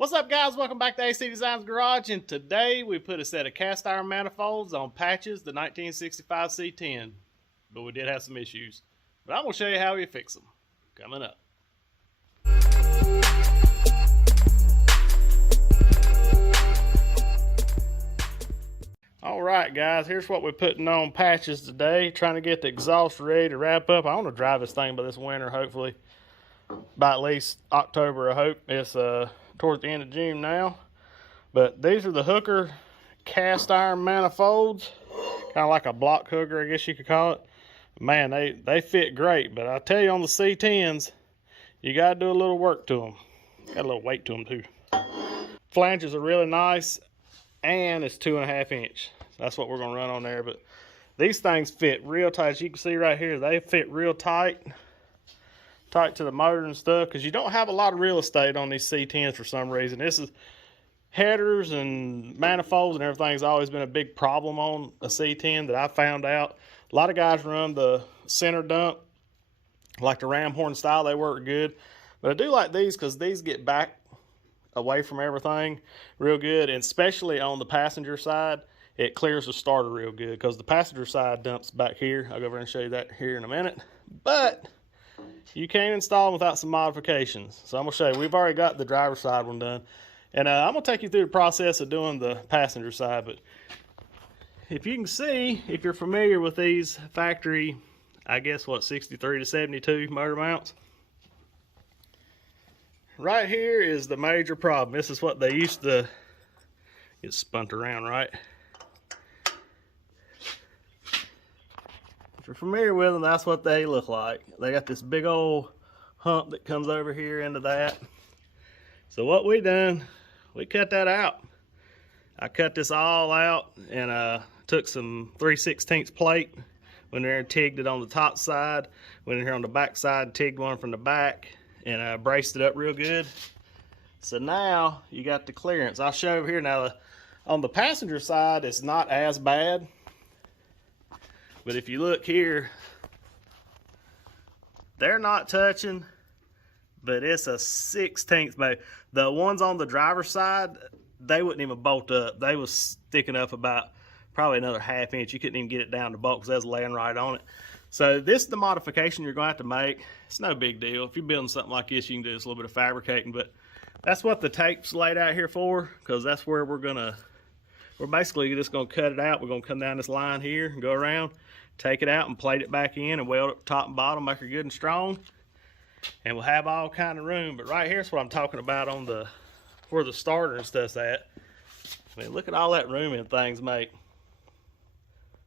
What's up, guys? Welcome back to AC Designs Garage, and today we put a set of cast iron manifolds on patches the 1965 C10, but we did have some issues. But I'm going to show you how we fix them. Coming up. Alright guys, here's what we're putting on patches today. Trying to get the exhaust ready to wrap up. I want to drive this thing by this winter, hopefully. By at least October, I hope. It's towards the end of June now. But these are the Hooker cast iron manifolds. Kind of like a block hooker, I guess you could call it. Man, they fit great. But I tell you, on the C10s, you got to do a little work to them. Got a little weight to them too. Flanges are really nice. And it's 2.5 inch. That's what we're going to run on there. But these things fit real tight. As you can see right here, they fit real tight. Tight to the motor and stuff, because you don't have a lot of real estate on these C10s for some reason. This is headers and manifolds and everything's always been a big problem on a C10 that I found out. A lot of guys run the center dump, like the ram horn style. They work good. But I do like these because these get back away from everything real good, and especially on the passenger side, it clears the starter real good because the passenger side dumps back here. I'll go over and show you that here in a minute. But you can't install them without some modifications. So I'm going to show you. We've already got the driver's side one done. And I'm going to take you through the process of doing the passenger side. But if you can see, if you're familiar with these factory, I guess what, 63 to 72 motor mounts. Right here is the major problem. This is what they used to get spunt around, right? If you're familiar with them, that's what they look like. They got this big old hump that comes over here into that. So what we done, we cut that out. I cut this all out and took some 3/16 plate, went in there and tigged it on the top side, went in here on the back side, tigged one from the back, and braced it up real good. So now you got the clearance. I'll show over here now. On the passenger side, it's not as bad. But if you look here, they're not touching, but it's a 1/16. But the ones on the driver's side, they wouldn't even bolt up. They was sticking up about probably another 1/2 inch. You couldn't even get it down to bolt because they was laying right on it. So this is the modification you're going to have to make. It's no big deal. If you're building something like this, you can do just a little bit of fabricating. But that's what the tape's laid out here for, because that's where we're basically just going to cut it out. We're going to come down this line here and go around, take it out and plate it back in and weld it top and bottom, make her good and strong. And we'll have all kind of room. But right here's what I'm talking about on where the starter and stuff's at. I mean, look at all that room and things make.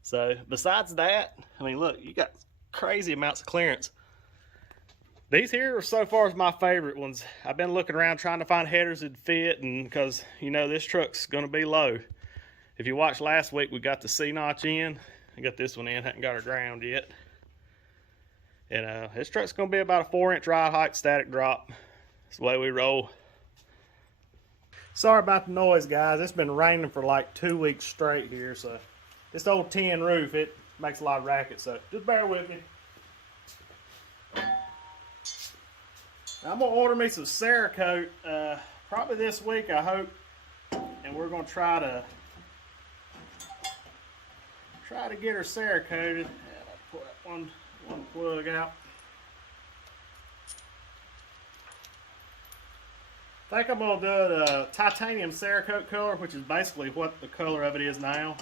So besides that, I mean, look, you got crazy amounts of clearance. These here are so far as my favorite ones. I've been looking around trying to find headers that fit, and because you know this truck's going to be low. If you watched last week, we got the C-notch in. I got this one in, haven't got her ground yet. And this truck's going to be about a 4-inch ride height static drop. That's the way we roll. Sorry about the noise, guys. It's been raining for like 2 weeks straight here, so this old tin roof, it makes a lot of racket, so just bear with me. I'm going to order me some Cerakote probably this week, I hope. And we're going to try to get her Cerakoted. I'll pull that one plug out. I think I'm going to do the titanium Cerakote color, which is basically what the color of it is now.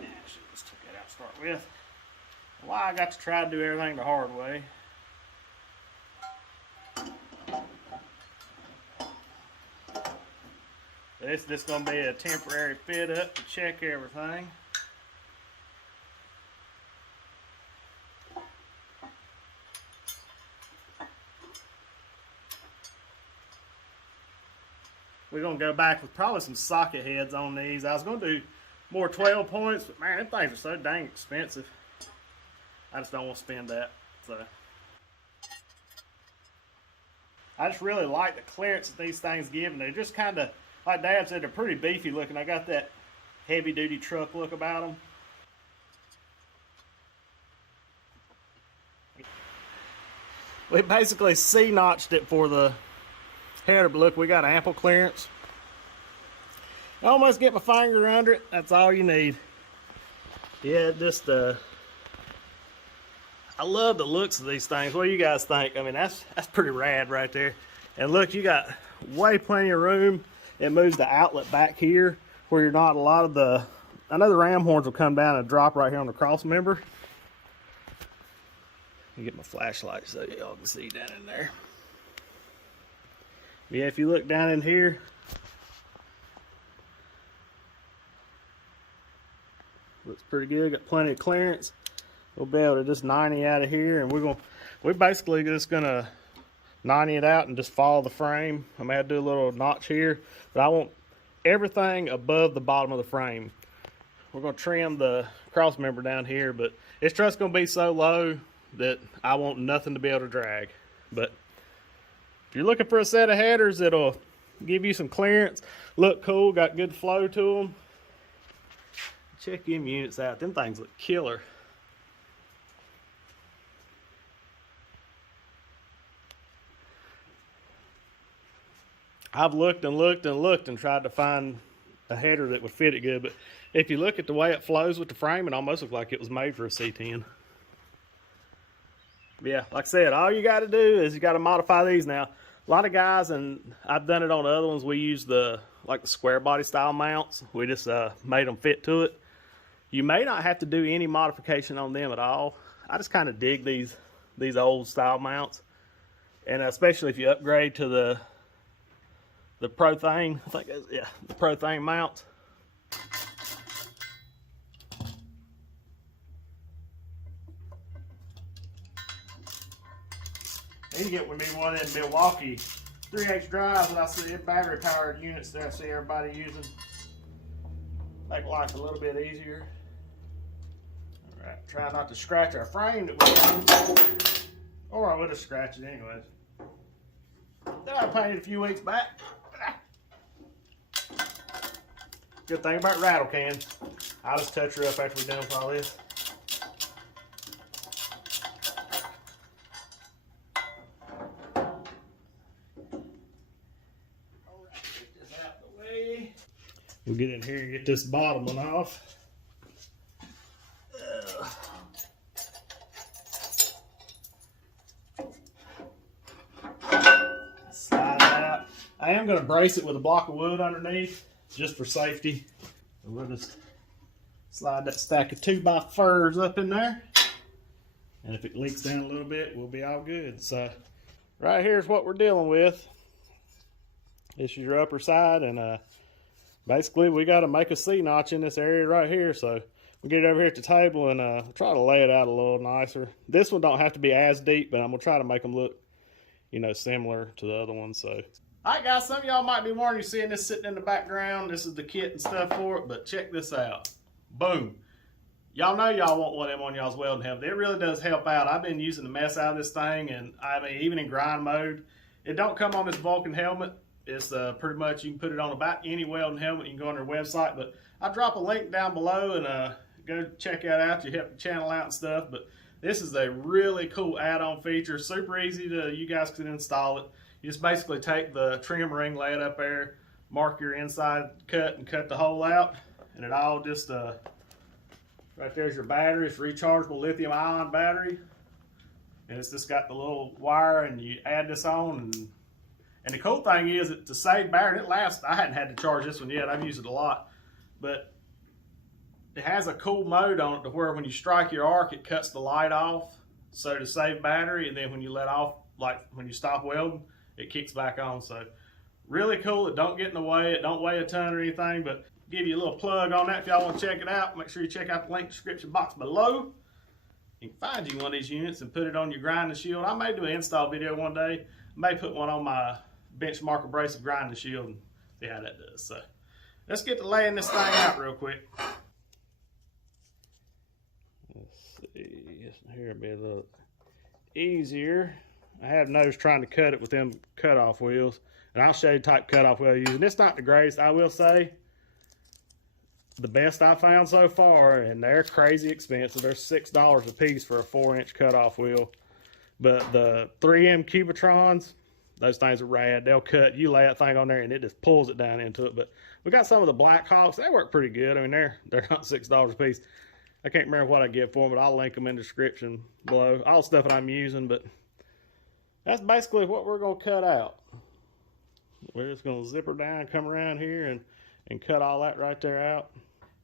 Let's take that out to start with. Why I got to try to do everything the hard way. This is going to be a temporary fit up to check everything. We're going to go back with probably some socket heads on these. I was going to do more 12 points, but man, them things are so dang expensive. I just don't want to spend that. So I just really like the clearance that these things give, and they're just kind of, like Dad said, they're pretty beefy looking. I got that heavy duty truck look about them. We basically C-notched it for the header, but look, we got ample clearance. I almost get my finger under it. That's all you need. Yeah, just I love the looks of these things. What do you guys think? I mean, that's pretty rad right there. And look, you got way plenty of room. It moves the outlet back here where you're not a lot of the, I know the ram horns will come down and drop right here on the cross member. Let me get my flashlight so y'all can see down in there. Yeah, if you look down in here, looks pretty good. Got plenty of clearance. We'll be able to just 90 out of here, and we're basically just gonna 90 it out and just follow the frame. I may have to do a little notch here, but I want everything above the bottom of the frame. We're gonna trim the cross member down here, but it's just gonna be so low that I want nothing to be able to drag. But if you're looking for a set of headers that'll give you some clearance, look cool, got good flow to them, check them units out. Them things look killer. I've looked and looked and looked and tried to find a header that would fit it good, but if you look at the way it flows with the frame, it almost looks like it was made for a C10. Yeah, like I said, all you got to do is you got to modify these now. A lot of guys, and I've done it on the other ones, we use the square body style mounts. We just made them fit to it. You may not have to do any modification on them at all. I just kind of dig these old style mounts, and especially if you upgrade to the Pro Thing, I think, yeah, the Pro Thing mounts. You get with me one in Milwaukee 3H drives that I see, battery powered units that I see everybody using. Make life a little bit easier. All right, try not to scratch our frame that we got, or I would have scratched it anyways. That I painted a few weeks back. Good thing about rattle cans, I'll just touch her up after we're done with all this. We'll get in here and get this bottom one off. Slide it out. I am going to brace it with a block of wood underneath, just for safety. So we'll just slide that stack of 2x4s up in there. And if it leaks down a little bit, we'll be all good. So right here's what we're dealing with. This is your upper side, and basically we got to make a C-notch in this area right here. So we'll get it over here at the table and try to lay it out a little nicer. This one don't have to be as deep, but I'm gonna try to make them look, you know, similar to the other one. So, all right, guys, some of y'all might be wondering, you're seeing this sitting in the background. This is the kit and stuff for it, but check this out. Boom. Y'all know y'all want one of them on y'all's welding helmet. It really does help out. I've been using the mess out of this thing, and I mean, even in grind mode, it don't come on this Vulcan helmet. It's pretty much, you can put it on about any welding helmet. You can go on their website, but I'll drop a link down below and go check that out. You help the channel out and stuff. But this is a really cool add-on feature. Super easy to, you guys can install it. You just basically take the trim ring, lay it up there, mark your inside cut, and cut the hole out, and it all just right there's your battery. It's rechargeable lithium-ion battery, and it's just got the little wire, and you add this on. And the cool thing is that to save battery, it lasts. I hadn't had to charge this one yet. I've used it a lot. But it has a cool mode on it to where when you strike your arc, it cuts the light off. So to save battery, and then when you let off, like when you stop welding, it kicks back on. So really cool. It don't get in the way. It don't weigh a ton or anything, but give you a little plug on that if y'all want to check it out. Make sure you check out the link description box below. You can find you one of these units and put it on your grinding shield. I may do an install video one day. I may put one on my benchmark abrasive grinding shield and see how that does. So let's get to laying this thing out real quick. Let's see, here it'll be a little easier. I have noticed trying to cut it with them cutoff wheels, and I'll show you the type cutoff wheel I'm using. It's not the greatest, I will say. The best I found so far, and they're crazy expensive. They're $6 a piece for a 4-inch cutoff wheel. But the 3M Cubitrons, Those things are rad. They'll cut. You lay that thing on there and it just pulls it down into it. But we got some of the Black Hawks. They work pretty good. I mean, they're not $6 a piece. I can't remember what I get for them, but I'll link them in the description below. All the stuff that I'm using, but that's basically what we're going to cut out. We're just going to zip her down, come around here, and cut all that right there out.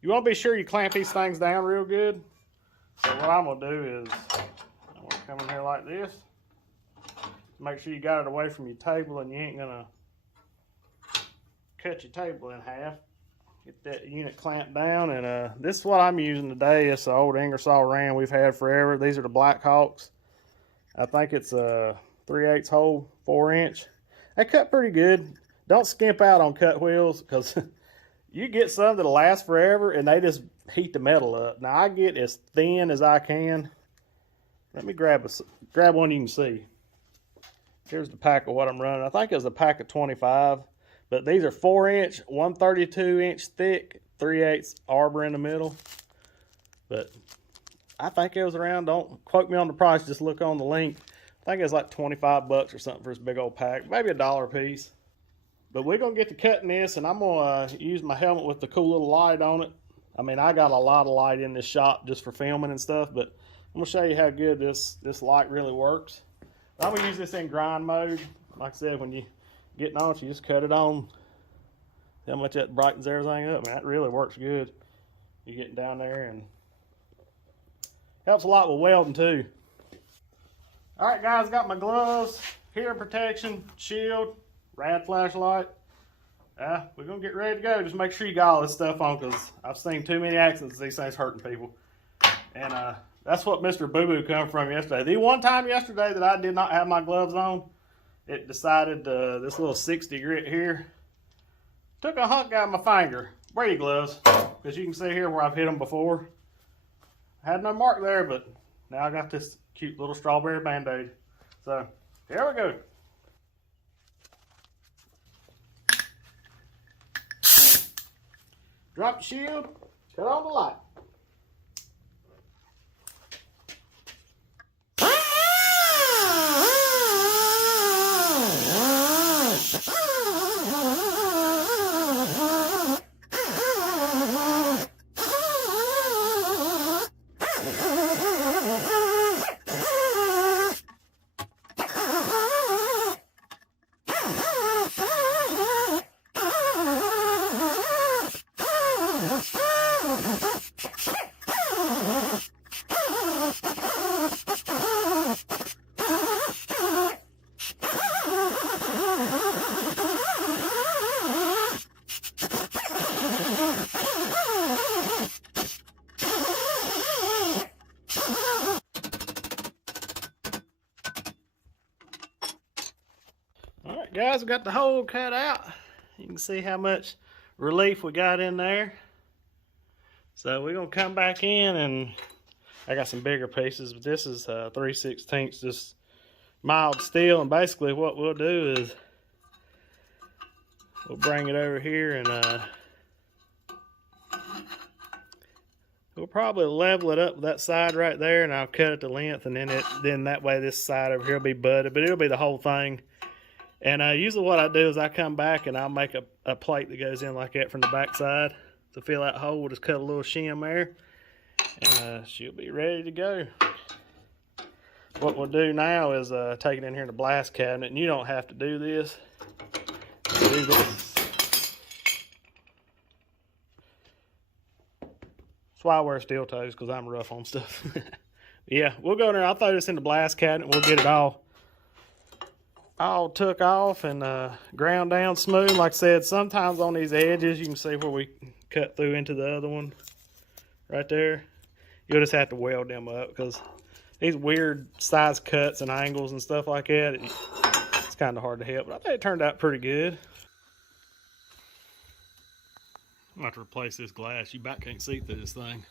You want to be sure you clamp these things down real good. So what I'm going to do is I'm going to come in here like this. Make sure you got it away from your table and you ain't going to cut your table in half. Get that unit clamped down, and this is what I'm using today. It's an old Ingersoll Rand we've had forever. These are the Black Hawks. I think it's a 3/8 hole, 4-inch. They cut pretty good. Don't skimp out on cut wheels, because you get some that'll last forever and they just heat the metal up. Now I get as thin as I can. Let me grab one you can see. Here's the pack of what I'm running. I think it's a pack of 25. But these are 4-inch, 132-inch thick, 3/8 arbor in the middle. But I think it was around, don't quote me on the price, just look on the link. I think it's like 25 bucks or something for this big old pack, maybe $1 a piece. But we're gonna get to cutting this, and I'm gonna use my helmet with the cool little light on it. I mean, I got a lot of light in this shop just for filming and stuff, but I'm gonna show you how good this light really works. I'm gonna use this in grind mode. Like I said, when you getting on it, you just cut it on. See how much that brightens everything up. Man, that really works good. You're getting down there, and helps a lot with welding too. All right, guys, got my gloves, hearing protection, shield, rad flashlight. We're gonna get ready to go. Just make sure you got all this stuff on, because I've seen too many accidents of these things hurting people. And that's what Mr. Boo Boo come from yesterday. The one time yesterday that I did not have my gloves on, it decided this little 60 grit here took a hunk out of my finger. Wear your gloves, because you can see here where I've hit them before. I had no mark there, but now I got this cute little strawberry band-aid. So here we go. Drop the shield, cut on the light. Alright guys, we got the hole cut out. You can see how much relief we got in there. So we're going to come back in, and I got some bigger pieces, but this is 3/16 just mild steel. And basically what we'll do is we'll bring it over here, and we'll probably level it up with that side right there, and I'll cut it to length, and then that way this side over here will be butted, but it'll be the whole thing. And usually what I do is I come back and I'll make a plate that goes in like that from the back side. To fill that hole, we'll just cut a little shim there, and she'll be ready to go. What we'll do now is take it in here in the blast cabinet, and you don't have to do this. Do this. That's why I wear steel toes, because I'm rough on stuff. Yeah, we'll go in there. I'll throw this in the blast cabinet. We'll get it all took off and ground down smooth. Like I said, sometimes on these edges, you can see where we cut through into the other one right there. You'll just have to weld them up, because these weird size cuts and angles and stuff like that, it's kind of hard to help. But I think it turned out pretty good. I'm going to have to replace this glass. You about can't see through this thing.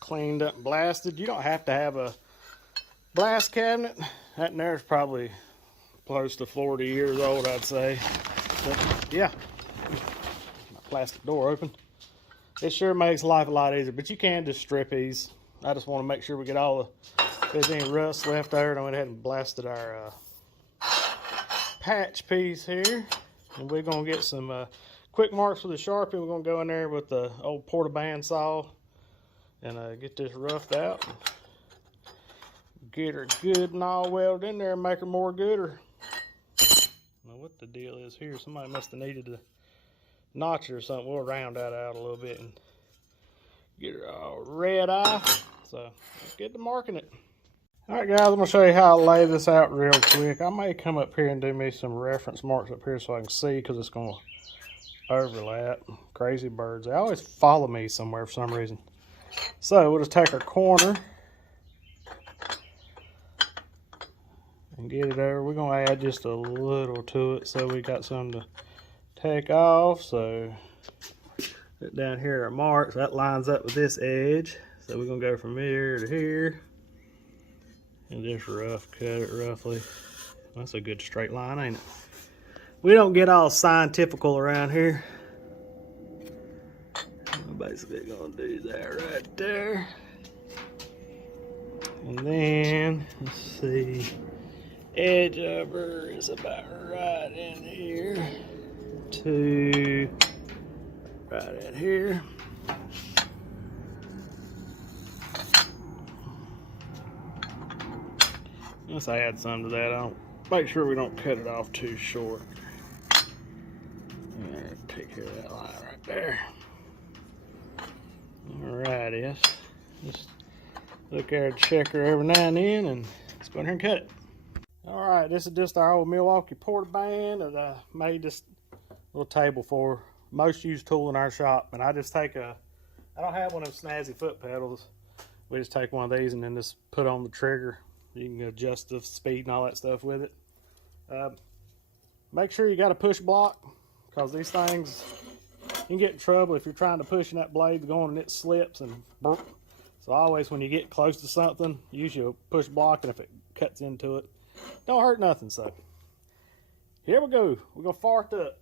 cleaned up and blasted. You don't have to have a blast cabinet. That in there is probably close to 40 years old, I'd say. But yeah, my plastic door open. It sure makes life a lot easier, but you can just strip these. I just want to make sure we get all the, if there's any rust left there, and I went ahead and blasted our patch piece here. And we're going to get some quick marks with a Sharpie. We're going to go in there with the old porta-band saw and get this roughed out. Get her good and all welded in there and make her more gooder. I don't know what the deal is here. Somebody must have needed to notch it or something. We'll round that out a little bit and get her all red eye. So let's get to marking it. Alright guys, I'm going to show you how I lay this out real quick. I may come up here and do me some reference marks up here so I can see, because it's going to overlap. Crazy birds. They always follow me somewhere for some reason. So we'll just take our corner and get it over. We're going to add just a little to it so we got something to take off. So put down here our marks. That lines up with this edge. So we're going to go from here to here. And just rough cut it roughly. That's a good straight line, ain't it? We don't get all scientifical around here. I'm basically gonna do that right there. And then, let's see, edge of her is about right in here to right in here. Let's add some to that. I'll make sure we don't cut it off too short. Alright, take care of that line right there. Alrighty, just look at our checker every now and then, and let's go in here and cut it. Alright, this is just our old Milwaukee porta band that I made this little table for. Most used tool in our shop, and I just take I don't have one of those snazzy foot pedals. We just take one of these and then just put on the trigger. You can adjust the speed and all that stuff with it. Make sure you got a push block, because these things, you can get in trouble if you're trying to push and that blade's going and it slips and burp. So always when you get close to something, use your push block, and if it cuts into it, don't hurt nothing. So here we go. We're gonna fart up.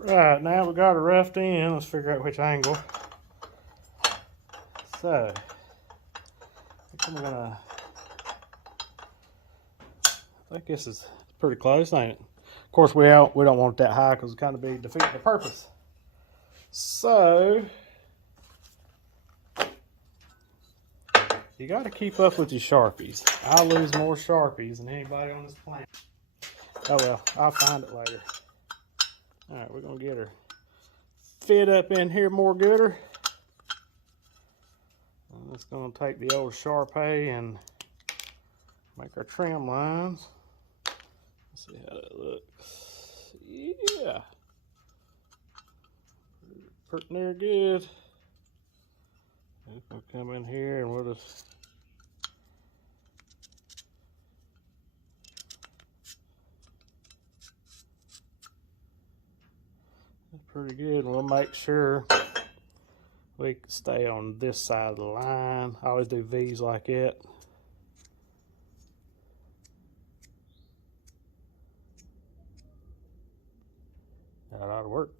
Right, now we got it roughed in. Let's figure out which angle. So, I think this is pretty close, ain't it? Of course, we don't want it that high because it's kind of be defeating the purpose. So, you got to keep up with your Sharpies. I lose more Sharpies than anybody on this planet. Oh well, I'll find it later. Alright, we're going to get her fit up in here more gooder. I'm just going to take the old Sharpie and make our trim lines. Let's see how that looks. Yeah. Pretty near good. We'll come in here and we'll just pretty good. We'll make sure we can stay on this side of the line. I always do V's like that. That ought to work.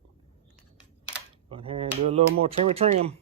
Go in here and do a little more trim.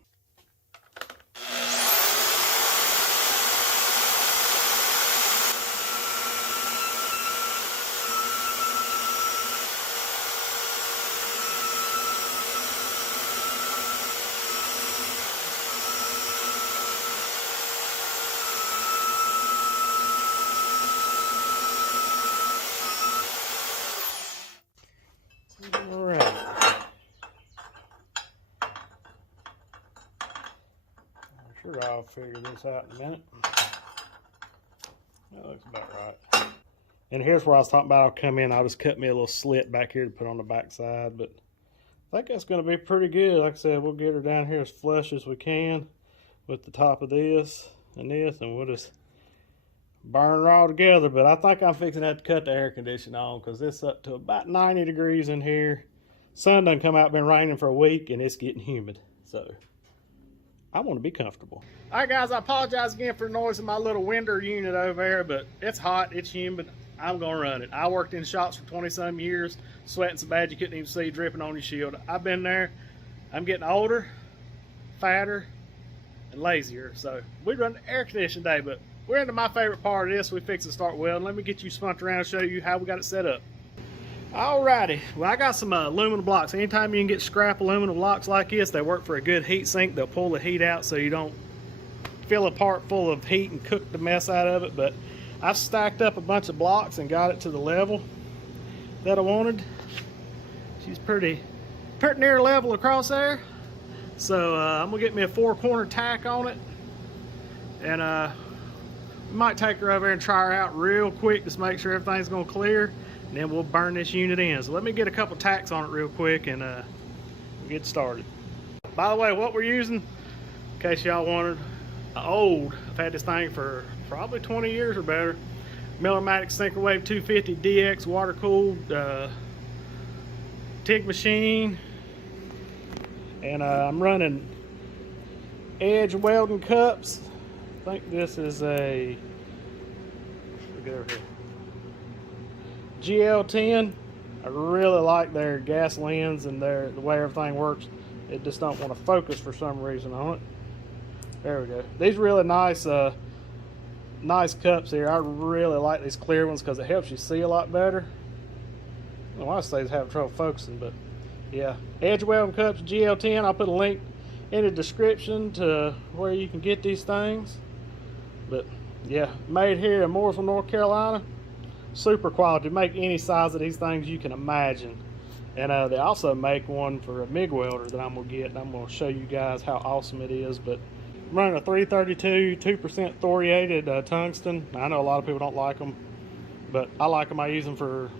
Sure, I'll figure this out in a minute. That looks about right. And here's where I was talking about I'll come in. I'll just cut me a little slit back here to put on the back side. But I think that's going to be pretty good. Like I said, we'll get her down here as flush as we can with the top of this, and we'll just burn her all together. But I think I'm fixing to have to cut the air conditioning on because it's up to about 90 degrees in here. Sun done come out, been raining for a week, and it's getting humid. So I want to be comfortable. All right, guys, I apologize again for the noise in my little window unit over there, but it's hot, it's humid. I'm gonna run it. I worked in shops for 20-some years, sweating so bad you couldn't even see dripping on your shield. I've been there. I'm getting older, fatter, and lazier. So we run the air conditioning today, but we're into my favorite part of this. We fix to start welding. Let me get you spunked around and show you how we got it set up. Alrighty, well, I got some aluminum blocks. Anytime you can get scrap aluminum blocks like this, they work for a good heat sink. They'll pull the heat out so you don't fill a part full of heat and cook the mess out of it. But I've stacked up a bunch of blocks and got it to the level that I wanted. She's pretty near level across there. So I'm gonna get me a 4-corner tack on it, and we might take her over and try her out real quick just make sure everything's gonna clear, and then we'll burn this unit in. So let me get a couple tacks on it real quick and we'll get started. By the way, what we're using, in case y'all wondered, I've had this thing for probably 20 years or better, Miller-Matic Synchro-Wave 250 DX water-cooled TIG machine, and I'm running edge welding cups. I think this is a, look over here, GL10. I really like their gasolines and the way everything works. It just don't want to focus for some reason on it. There we go. These really nice nice cups here. I really like these clear ones because it helps you see a lot better. I don't know why I having trouble focusing, but yeah. Edge welding cups, GL10. I'll put a link in the description to where you can get these things. But yeah, made here in Mooresville, North Carolina. Super quality. Make any size of these things you can imagine. And they also make one for a MIG welder that I'm gonna get, and I'm gonna show you guys how awesome it is. But I'm running a 332 2% thoriated tungsten. I know a lot of people don't like them, but I like them. I use them for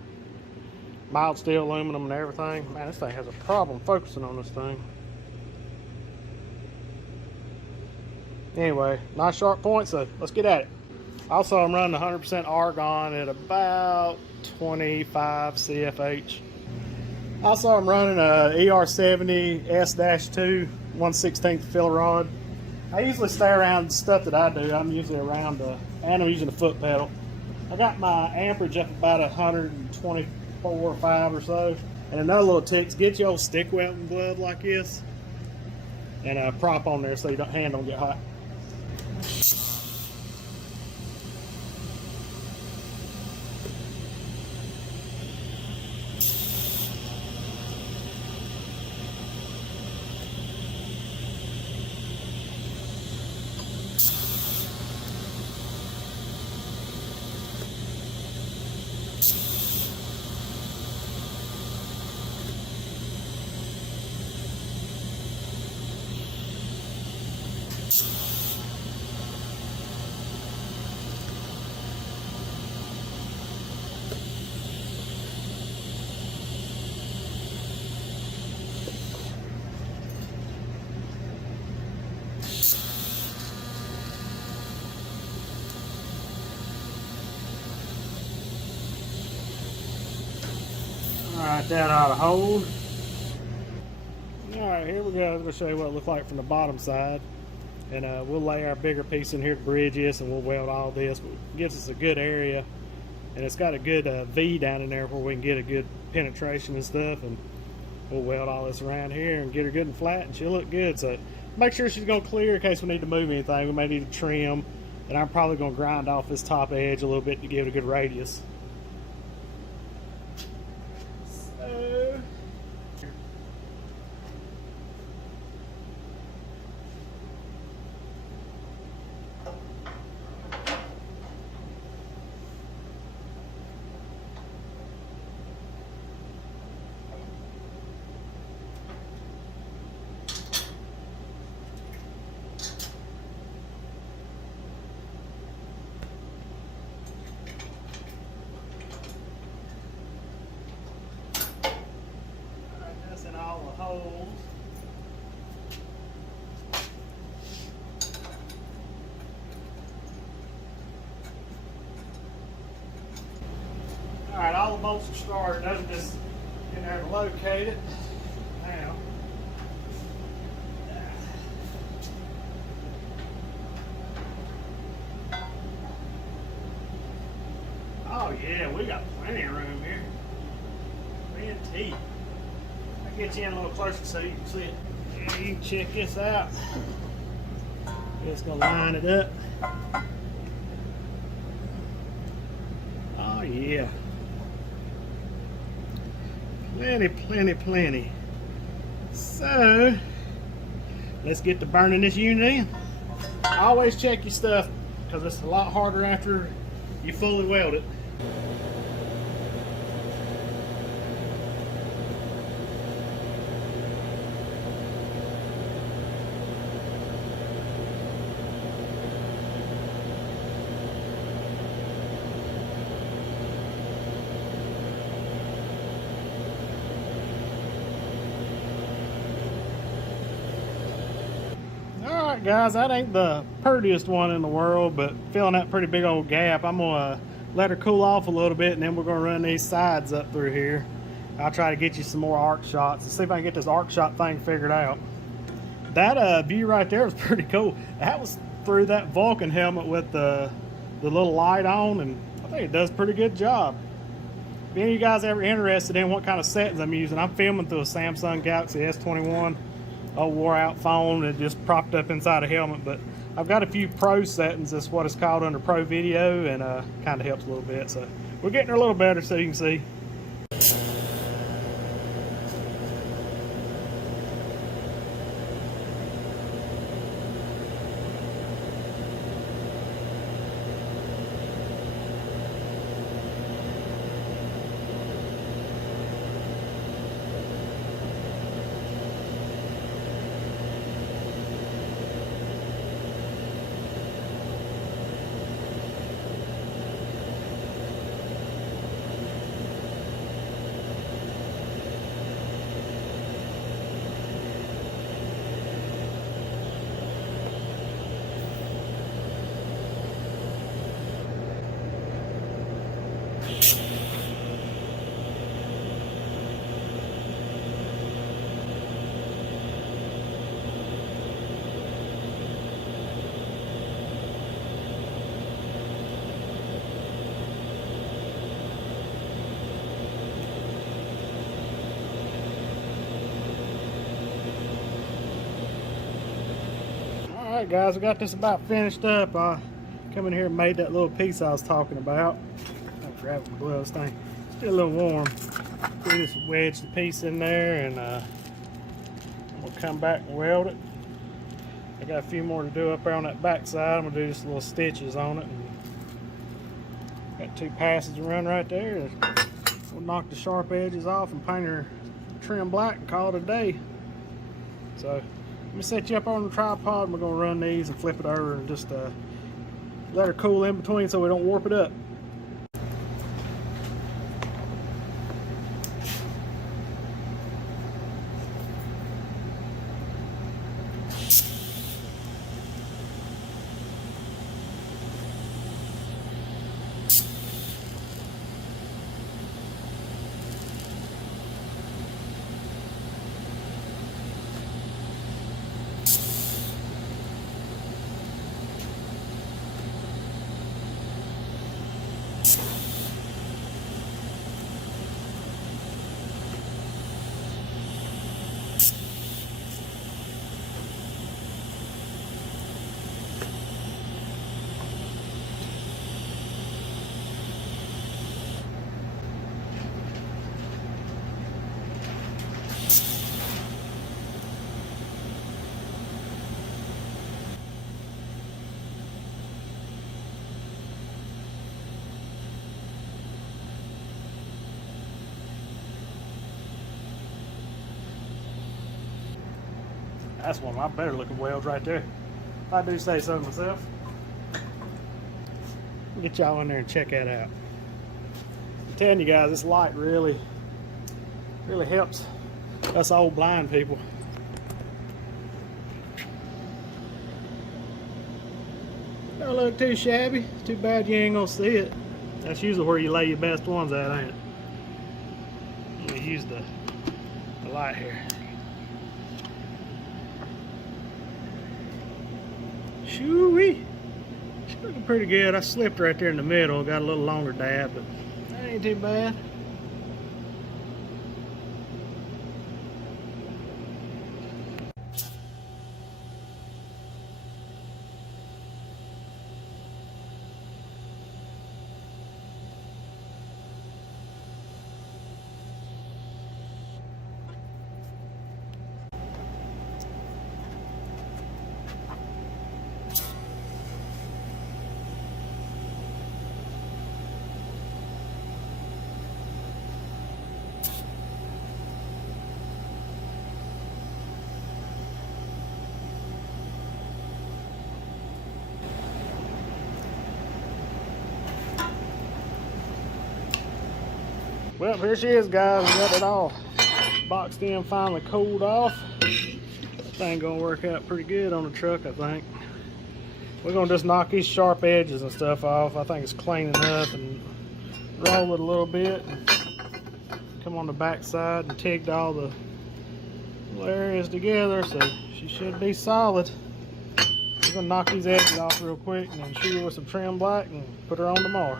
mild steel aluminum and everything. Man, this thing has a problem focusing on this thing. Anyway, nice sharp point, so let's get at it. Also, I'm running 100% argon at about 25 CFH. Also, I'm running a ER70 S-2 1/16 filler rod. I usually stay around the stuff that I do. I'm usually around and I'm using a foot pedal. I got my amperage up about 124 or 5 or so. And another little tip is get your old stick welding glove like this and prop on there so your hand don't get hot. Alright, that ought to hold. Alright, here we go. I'm going to show you what it looks like from the bottom side. And we'll lay our bigger piece in here to bridge this, and we'll weld all this. But it gives us a good area. And it's got a good V down in there where we can get a good penetration and stuff. And we'll weld all this around here and get her good and flat, and she'll look good. So make sure she's going to clear in case we need to move anything. We may need to trim. And I'm probably going to grind off this top edge a little bit to give it a good radius. all the holes. Alright, all the bolts are started. Those are just in there to locate it. Now, oh yeah, we got plenty of room here. Plenty. I'll get you in a little closer so you can see it. Yeah, you can check this out. Just gonna line it up. Oh yeah. Plenty, plenty, plenty. So, let's get to burning this unit in. Always check your stuff because it's a lot harder after you fully weld it. Alright guys, that ain't the prettiest one in the world, but filling that pretty big old gap. I'm gonna let her cool off a little bit, and then we're gonna run these sides up through here. I'll try to get you some more arc shots and see if I can get this arc shot thing figured out. That view right there was pretty cool. That was through that Vulcan helmet with the little light on, and I think it does a pretty good job. If any of you guys ever interested in what kind of settings I'm using, I'm filming through a Samsung Galaxy S21. Old wore out phone and just propped up inside a helmet, but I've got a few pro settings. That's what it's called under pro video, and kind of helps a little bit. So we're getting her a little better so you can see. Alright guys, we got this about finished up. I come in here and made that little piece I was talking about. I forgot the gloves thing. Still a little warm. We just wedge the piece in there, and we'll come back and weld it. I got a few more to do up there on that back side. I'm gonna do just little stitches on it. And got two passes to run right there. We'll knock the sharp edges off and paint her trim black and call it a day. So let me set you up on the tripod, and we're going to run these and flip it over and just let her cool in between so we don't warp it up. That's one of my better looking welds right there, if I do say so myself. Get y'all in there and check that out. I'm telling you guys, this light really helps Us old blind people. Don't look too shabby. Too bad you ain't gonna see it. That's usually where you lay your best ones at, ain't it? I'm gonna use the light here. Shoo-wee. She's looking pretty good. I slipped right there in the middle. Got a little longer dab, but that ain't too bad. Well, here she is, guys. We got it all boxed in, finally cooled off. That thing gonna work out pretty good on the truck, I think. We're gonna just knock these sharp edges and stuff off. I think it's clean enough, and roll it a little bit. And come on the back side and tigged all the little areas together, so she should be solid. We're gonna knock these edges off real quick and then shoot her with some trim black and put her on tomorrow.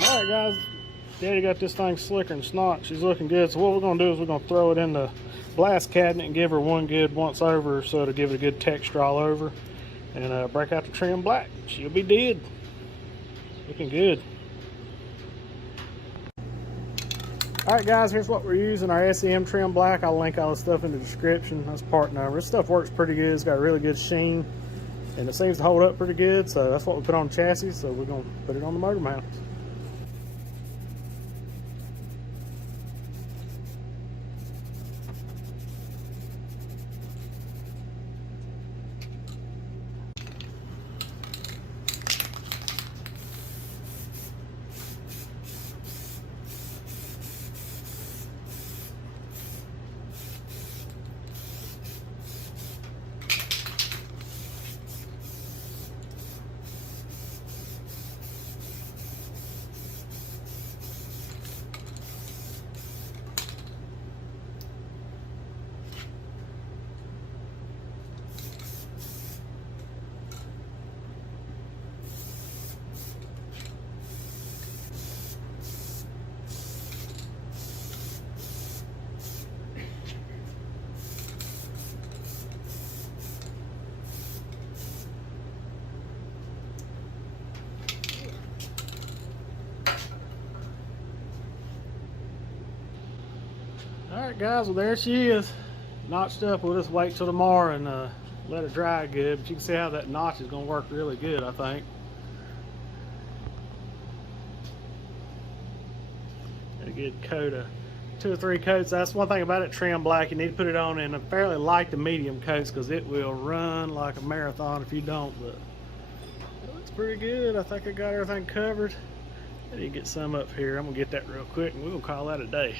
Alright guys, Daddy got this thing slicker than snot. She's looking good. So what we're going to do is we're going to throw it in the blast cabinet and give her one good once over, so to give it a good texture all over, and break out the trim black. She'll be dead. Looking good. Alright guys, here's what we're using, our SEM trim black. I'll link all the stuff in the description. That's part number. This stuff works pretty good. It's got a really good sheen, and it seems to hold up pretty good, so that's what we put on the chassis. So we're going to put it on the motor mounts. Alright guys, well there she is, notched up. We'll just wait till tomorrow and let it dry good, but you can see how that notch is going to work really good, I think. A good coat of 2 or 3 coats. That's one thing about it, trim black. You need to put it on in a fairly light to medium coats, because it will run like a marathon if you don't. But it looks pretty good. I think I got everything covered. I need to get some up here. I'm gonna get that real quick and we'll call that a day.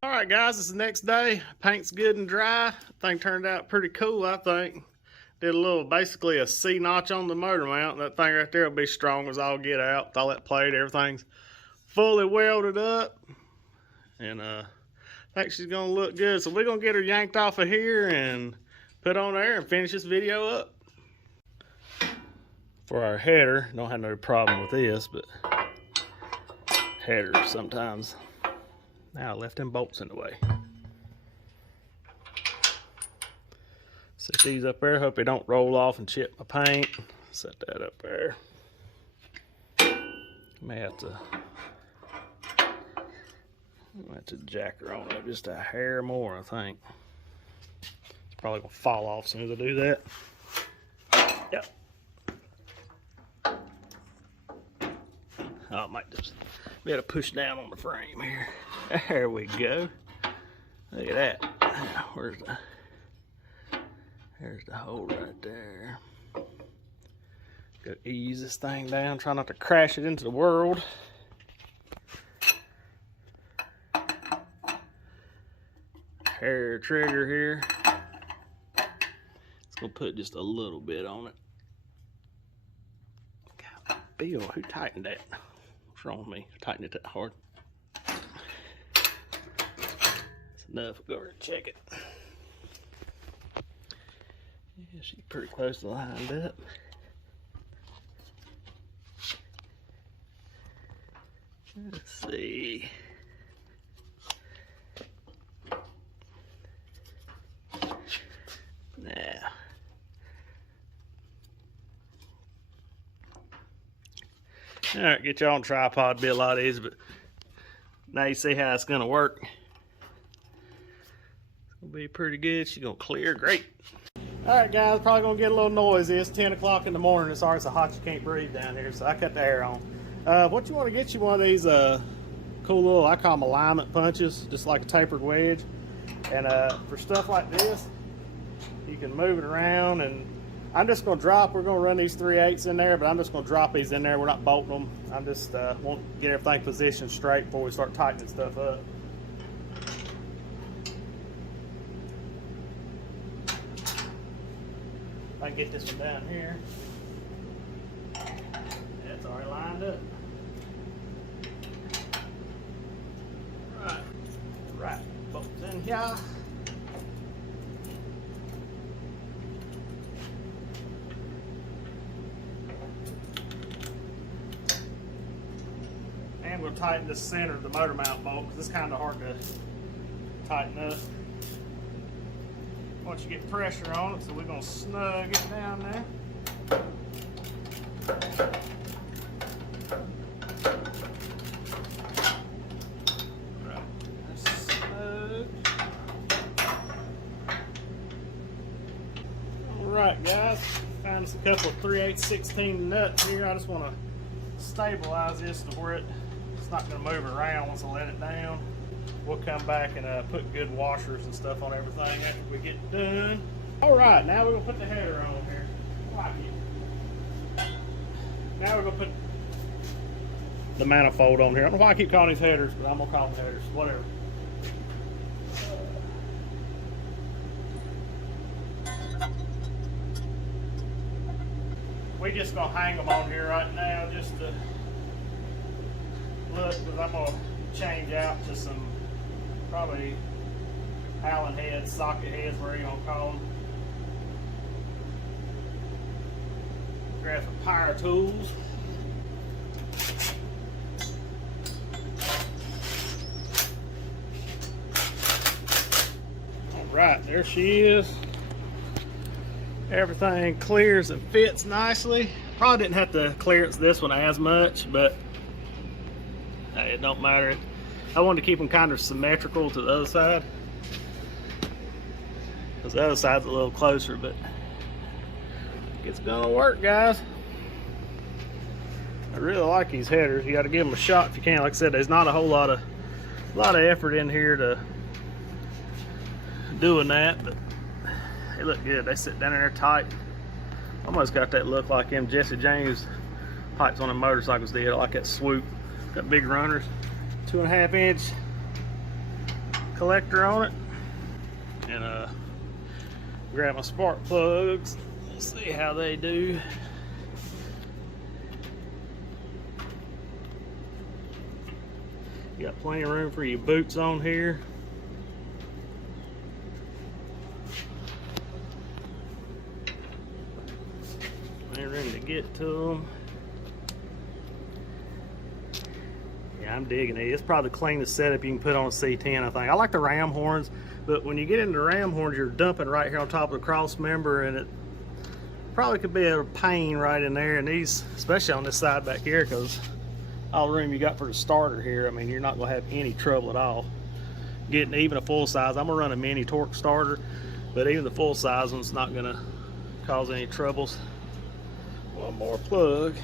All right guys, it's the next day. Paint's good and dry. Thing turned out pretty cool, I think. Did a little, basically a C notch on the motor mount. That thing right there will be strong as all get out. With all that plate, everything's fully welded up. And I think she's gonna look good. So we're gonna get her yanked off of here and put on there and finish this video up. For our header, don't have no problem with this, but headers sometimes. Now I left them bolts in the way. Set these up there, hope they don't roll off and chip my paint. Set that up there. May have to jack her on up just a hair more, I think. It's probably gonna fall off as soon as I do that. Yep. Oh, I might just be able to push down on the frame here. There we go. Look at that. There's the hole right there. Go ease this thing down. Try not to crash it into the world. Hair trigger here. It's gonna put just a little bit on it. God, Bill, who tightened that? What's wrong with me? Tighten it that hard. That's enough. We'll go over and check it. Yeah, she's pretty close to lined up. Let's see. Now. Alright, get you on tripod, be a lot easier, but now you see how it's gonna work. It's gonna be pretty good. She's gonna clear great. Alright guys, probably gonna get a little noisy. It's 10 o'clock in the morning. It's already so hot you can't breathe down here, so I cut the air on. What you want to get you one of these cool little, I call them alignment punches, just like a tapered wedge. And for stuff like this, you can move it around, and I'm just gonna drop, we're gonna run these 3/8 in there, but I'm just gonna drop these in there. We're not bolting them. I'm just want to get everything positioned straight before we start tightening stuff up. I can get this one down here. Yeah, it's already lined up. Right, bolts in here. And we'll tighten the center of the motor mount bolt because it's kind of hard to tighten up. Once you get pressure on it, so we're going to snug it down there. Right, that's snug. Alright guys, found us a couple of 3/8/16 nuts here. I just want to stabilize this to where it's not going to move around once I let it down. We'll come back and put good washers and stuff on everything after we get done. Alright, now we're going to put the header on here. Now we're going to put the manifold on here. I don't know why I keep calling these headers, but I'm going to call them headers. Whatever. We just going to hang them on here right now just to look, because I'm going to change out to some probably Allen heads, socket heads, where you gonna call them. Grab some power tools. All right, there she is. Everything clears and fits nicely. Probably didn't have to clearance this one as much, but hey, it don't matter. I wanted to keep them kind of symmetrical to the other side, because the other side's a little closer, but it's gonna work, guys. I really like these headers. You got to give them a shot if you can. Like I said, there's not a whole lot of effort in here to doing that, but they look good. They sit down in there tight. Almost got that look like them Jesse James pipes on the motorcycles did. I like that swoop. Got big runners. 2.5 inch collector on it, and grab my spark plugs. Let's see how they do. You got plenty of room for your boots on here. Plenty of room to get to them. Yeah, I'm digging it. It's probably the cleanest setup you can put on a C10, I think. I like the ram horns, but when you get into ram horns, you're dumping right here on top of the cross member, and it probably could be a pain right in there. And these, especially on this side back here, because all the room you got for the starter here, I mean, you're not going to have any trouble at all getting even a full size. I'm going to run a mini torque starter, but even the full size one's not going to cause any troubles. One more plug.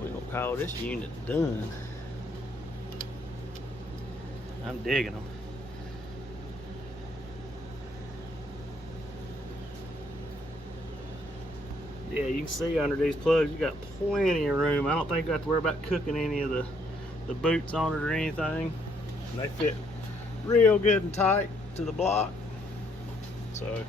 We're going to call this unit done. I'm digging them. Yeah, you can see under these plugs, you got plenty of room. I don't think you have to worry about cooking any of the boots on it or anything. And they fit real good and tight to the block. So,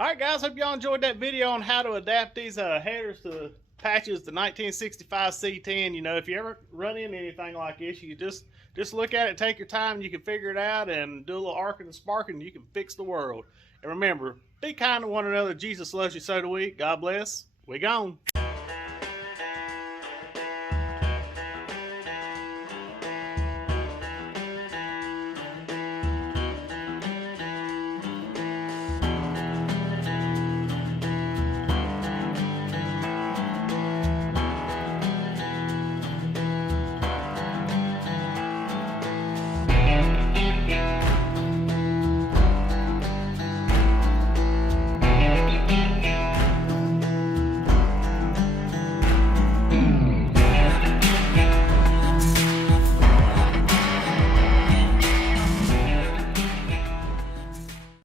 alright guys, hope y'all enjoyed that video on how to adapt these headers to the patches, the 1965 C10. You know, if you ever run into anything like this, you just look at it, take your time, you can figure it out, and do a little arcing and sparking, you can fix the world. And remember, be kind to one another. Jesus loves you, so do we. God bless. We gone.